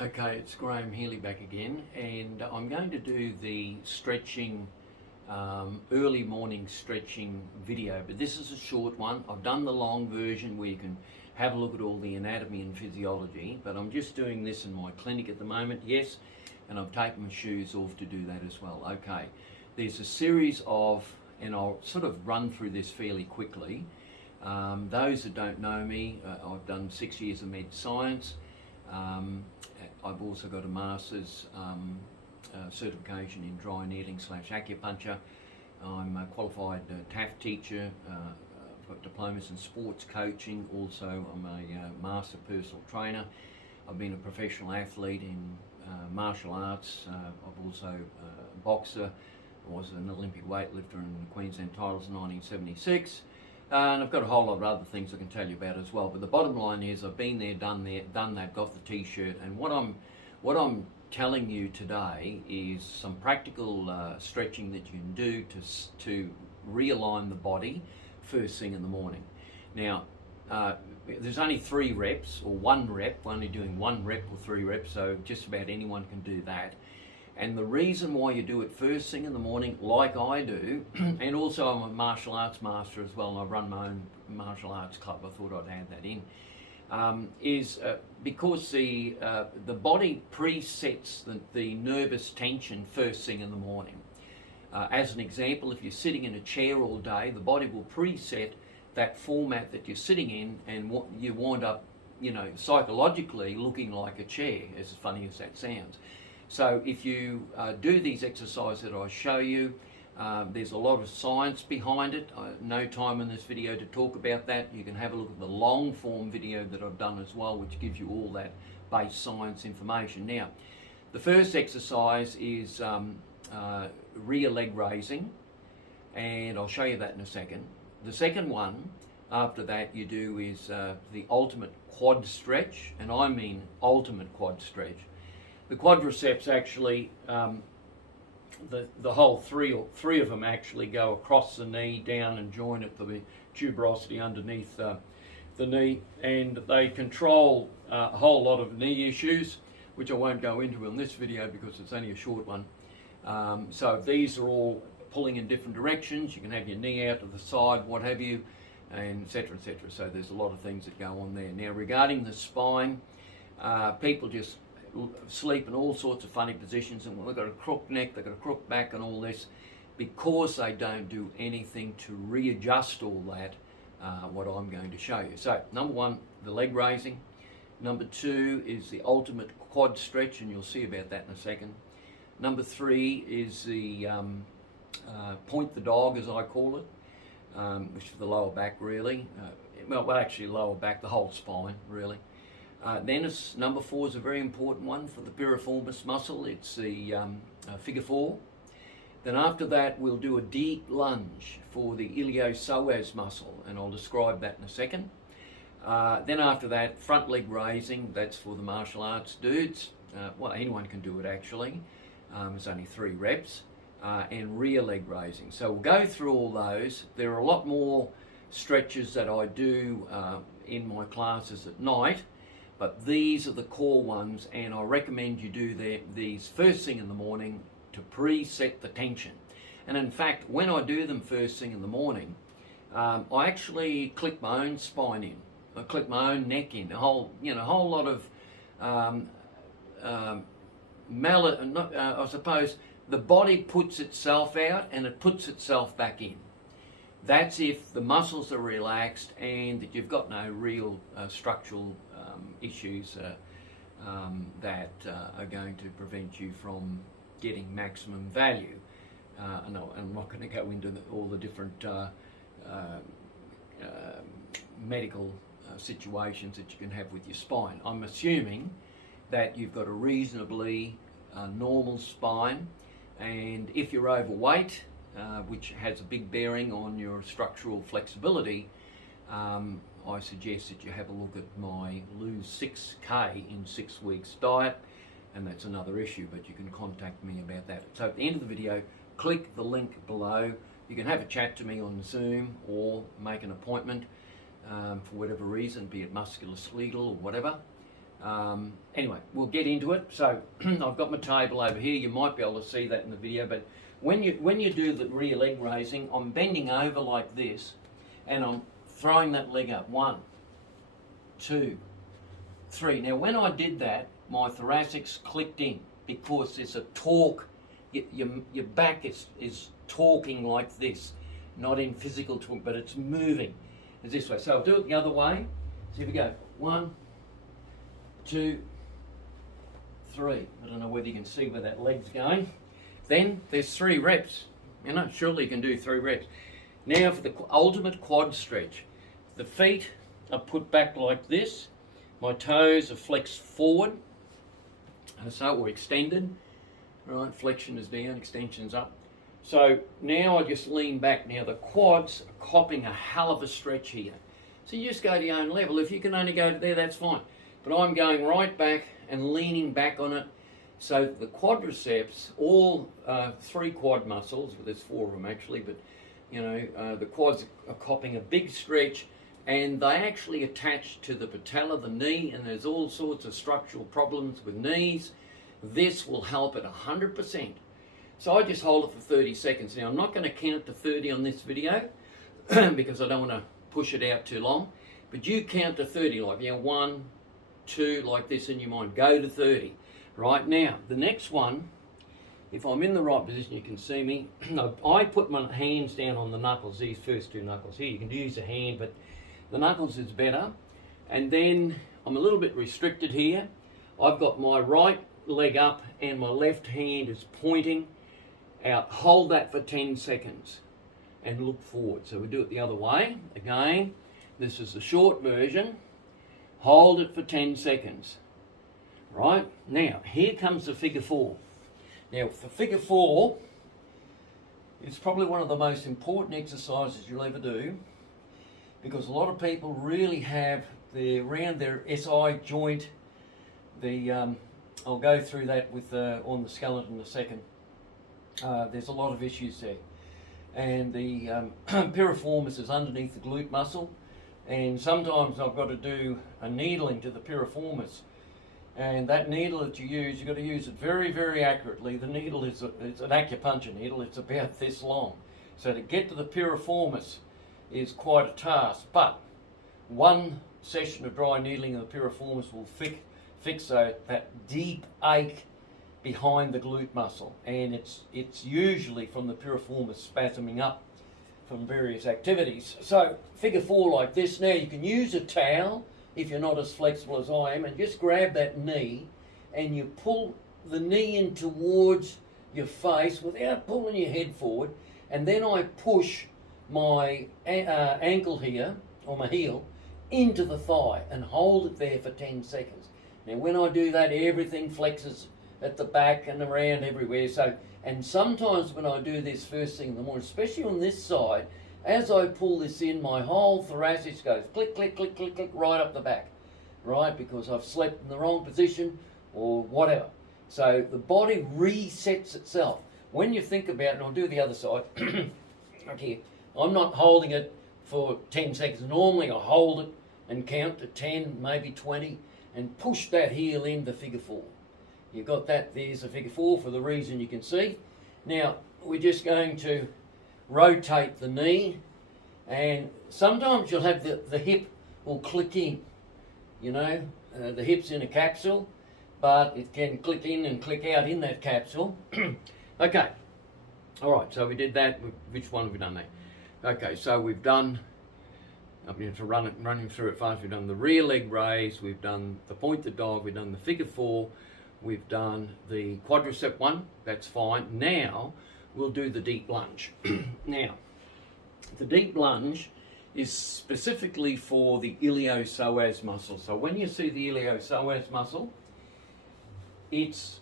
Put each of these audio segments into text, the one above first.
Okay, it's Graham Healy back again, and I'm going to do the stretching, early morning stretching video, but this is a short one. I've done the long version where you can have a look at all the anatomy and physiology, but I'm just doing this in my clinic at the moment, yes, and I've taken my shoes off to do that as well. Okay, there's a series of, and I'll sort of run through this fairly quickly. Those that don't know me, I've done 6 years of med science. I've also got a master's certification in dry needling / acupuncture. I'm a qualified TAF teacher. I've got diplomas in sports coaching. Also, I'm a master personal trainer. I've been a professional athlete in martial arts. I've also a boxer. I was an Olympic weightlifter in the Queensland titles in 1976. And I've got a whole lot of other things I can tell you about as well. But the bottom line is I've been there, done that, got the t-shirt. And what I'm telling you today is some practical stretching that you can do to realign the body first thing in the morning. Now, there's only 3 reps or 1 rep. We're only doing 1 rep or 3 reps, so just about anyone can do that. And the reason why you do it first thing in the morning, like I do, and also I'm a martial arts master as well, and I run my own martial arts club, I thought I'd add that in, is because the body presets the nervous tension first thing in the morning. As an example, if you're sitting in a chair all day, the body will preset that format that you're sitting in, and what you wind up, psychologically looking like a chair, as funny as that sounds. So if you do these exercises that I show you, there's a lot of science behind it. No time in this video to talk about that. You can have a look at the long form video that I've done as well, which gives you all that base science information. Now, the first exercise is rear leg raising, and I'll show you that in a second. The second one after that you do is the ultimate quad stretch, and I mean ultimate quad stretch. The quadriceps actually, the whole three of them actually go across the knee, down and join at the tuberosity underneath the knee, and they control a whole lot of knee issues, which I won't go into in this video because it's only a short one. So these are all pulling in different directions. You can have your knee out to the side, what have you, and etc., etc. So there's a lot of things that go on there. Now, regarding the spine, people just sleep in all sorts of funny positions, and they've got a crook neck, they've got a crook back and all this, because they don't do anything to readjust all that, what I'm going to show you. So number 1, the leg raising. Number 2 is the ultimate quad stretch, and you'll see about that in a second. Number 3 is the point the dog, as I call it, which is the lower back really. Well, actually lower back, the whole spine really. Then number 4 is a very important one for the piriformis muscle. It's the figure 4. Then after that we'll do a deep lunge for the iliopsoas muscle, and I'll describe that in a second. Then after that, front leg raising, that's for the martial arts dudes. Well, anyone can do it actually. It's only 3 reps. And rear leg raising. So we'll go through all those. There are a lot more stretches that I do in my classes at night, but these are the core ones, and I recommend you do these first thing in the morning to preset the tension. And in fact, when I do them first thing in the morning, I actually click my own spine in. I click my own neck in. A whole lot of I suppose the body puts itself out and it puts itself back in. That's if the muscles are relaxed and that you've got no real structural issues that are going to prevent you from getting maximum value. And I'm not going to go into all the different medical situations that you can have with your spine. I'm assuming that you've got a reasonably normal spine, and if you're overweight, which has a big bearing on your structural flexibility, I suggest that you have a look at my Lose 6K in 6 weeks diet, and that's another issue, but you can contact me about that. So at the end of the video, click the link below. You can have a chat to me on Zoom or make an appointment for whatever reason, be it musculoskeletal or whatever, Anyway, we'll get into it. So I've got my table over here. You might be able to see that in the video, but when you do the rear leg raising, I'm bending over like this, and I'm throwing that leg up. 1, 2, 3. Now, when I did that, my thoracics clicked in because there's a torque. Your back is torquing like this, not in physical torque, but it's moving. It's this way. So I'll do it the other way. So here we go. 1, 2, 3. I don't know whether you can see where that leg's going. Then there's 3 reps. You know, surely you can do 3 reps. Now for the ultimate quad stretch. The feet are put back like this. My toes are flexed forward, so we're extended. Right, flexion is down, extension's up. So now I just lean back. Now the quads are copping a hell of a stretch here. So you just go to your own level. If you can only go to there, that's fine. But I'm going right back and leaning back on it. So the quadriceps, all 3 quad muscles, well, there's 4 of them actually, but you know, the quads are copping a big stretch, and they actually attach to the patella, the knee, and there's all sorts of structural problems with knees. This will help at 100%. So I just hold it for 30 seconds. Now I'm not going to count to 30 on this video because I don't want to push it out too long, but you count to 30, like, you know, 1, 2, like this in your mind. Go to 30. Right now, the next one, if I'm in the right position, you can see me. I put my hands down on the knuckles, these first 2 knuckles here. You can use a hand, but the knuckles is better. And then I'm a little bit restricted here. I've got my right leg up and my left hand is pointing out. Hold that for 10 seconds and look forward. So we do it the other way. Again, this is the short version. Hold it for 10 seconds. Right, now here comes the figure 4. Now for figure 4, it's probably one of the most important exercises you'll ever do, because a lot of people really have around their SI joint. I'll go through that with on the skeleton in a second. There's a lot of issues there, and the piriformis is underneath the glute muscle, and sometimes I've got to do a needling to the piriformis. And that needle that you use, you've got to use it very, very accurately. The needle it's an acupuncture needle. It's about this long. So to get to the piriformis is quite a task. But one session of dry needling of the piriformis will fix that deep ache behind the glute muscle. And it's usually from the piriformis spasming up from various activities. So figure 4 like this. Now you can use a towel if you're not as flexible as I am, and just grab that knee and you pull the knee in towards your face without pulling your head forward, and then I push my ankle here, or my heel, into the thigh and hold it there for 10 seconds. Now when I do that, everything flexes at the back and around everywhere. So, and sometimes when I do this first thing in the morning, especially on this side, as I pull this in, my whole thoracic goes click, click, click, click, click, right up the back, right? Because I've slept in the wrong position or whatever. So the body resets itself. When you think about it, and I'll do the other side, okay, I'm not holding it for 10 seconds. Normally I hold it and count to 10, maybe 20, and push that heel into figure 4. You've got that, there's a figure 4 for the reason you can see. Now, we're just going to rotate the knee, and sometimes you'll have the hip will click in, you know, the hip's in a capsule, but it can click in and click out in that capsule. Okay, all right, so we did that. Which one have we done there? Okay, so we've done, I'm going to running through it fast. We've done the rear leg raise, we've done the pointed dog, we've done the figure 4, we've done the quadricep one, that's fine. Now we'll do the deep lunge. Now, the deep lunge is specifically for the iliopsoas muscle. So when you see the iliopsoas muscle, it's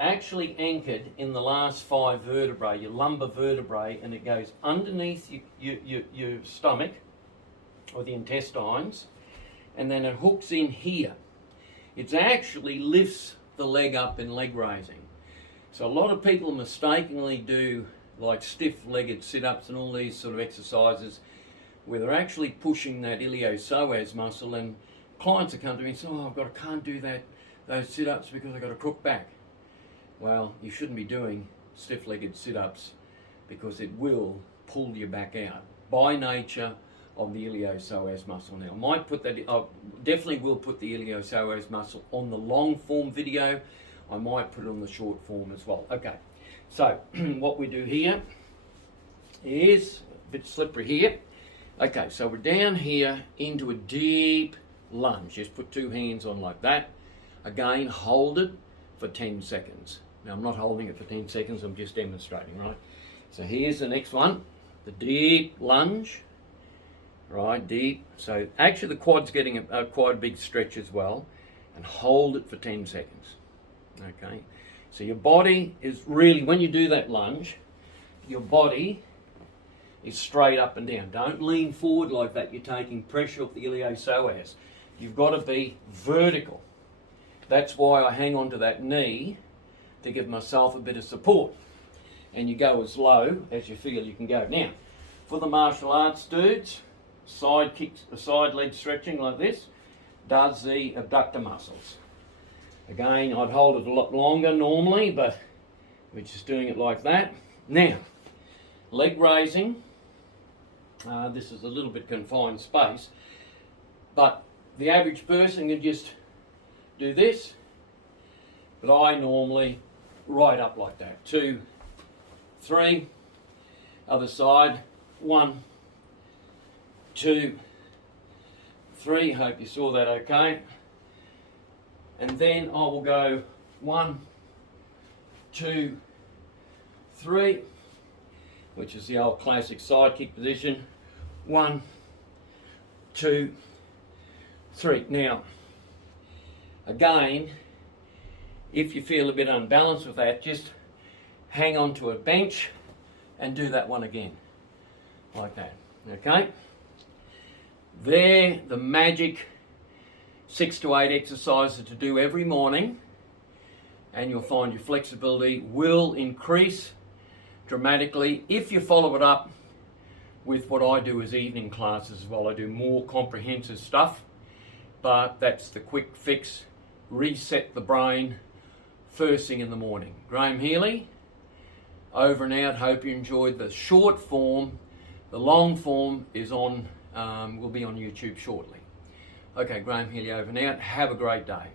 actually anchored in the last 5 vertebrae, your lumbar vertebrae, and it goes underneath your stomach, or the intestines, and then it hooks in here. It actually lifts the leg up in leg raising. So a lot of people mistakenly do like stiff-legged sit-ups and all these sort of exercises where they're actually pushing that iliopsoas muscle, and clients that come to me and say, oh, can't do those sit-ups because I've got a crook back. Well, you shouldn't be doing stiff-legged sit-ups because it will pull your back out by nature of the iliopsoas muscle. Now, I definitely will put the iliopsoas muscle on the long form video. I might put it on the short form as well. Okay, so what we do here is a bit slippery here. Okay, so we're down here into a deep lunge. Just put two hands on like that. Again, hold it for 10 seconds. Now, I'm not holding it for 10 seconds, I'm just demonstrating, right? So here's the next one, the deep lunge, right, deep. So actually the quad's getting quite a big stretch as well, and hold it for 10 seconds, okay? So your body is really, when you do that lunge, your body is straight up and down. Don't lean forward like that. You're taking pressure off the iliopsoas. You've got to be vertical. That's why I hang on to that knee to give myself a bit of support. And you go as low as you feel you can go. Now, for the martial arts dudes, side kicks, side leg stretching like this does the abductor muscles. Again, I'd hold it a lot longer normally, but we're just doing it like that. Now, leg raising. This is a little bit confined space, but the average person can just do this, but I normally right up like that. 2, 3, other side, 1, 2, 3, hope you saw that okay. And then I will go 1, 2, 3, which is the old classic side kick position. 1, 2, 3. Now, again, if you feel a bit unbalanced with that, just hang on to a bench and do that one again, like that, okay? They're the magic 6 to 8 exercises to do every morning, and you'll find your flexibility will increase dramatically if you follow it up with what I do as evening classes as well. I do more comprehensive stuff, but that's the quick fix, reset the brain first thing in the morning. Graham Healy, over and out. Hope you enjoyed the short form. The long form is on, will be on YouTube shortly. Okay, Graham Healy over and out. Have a great day.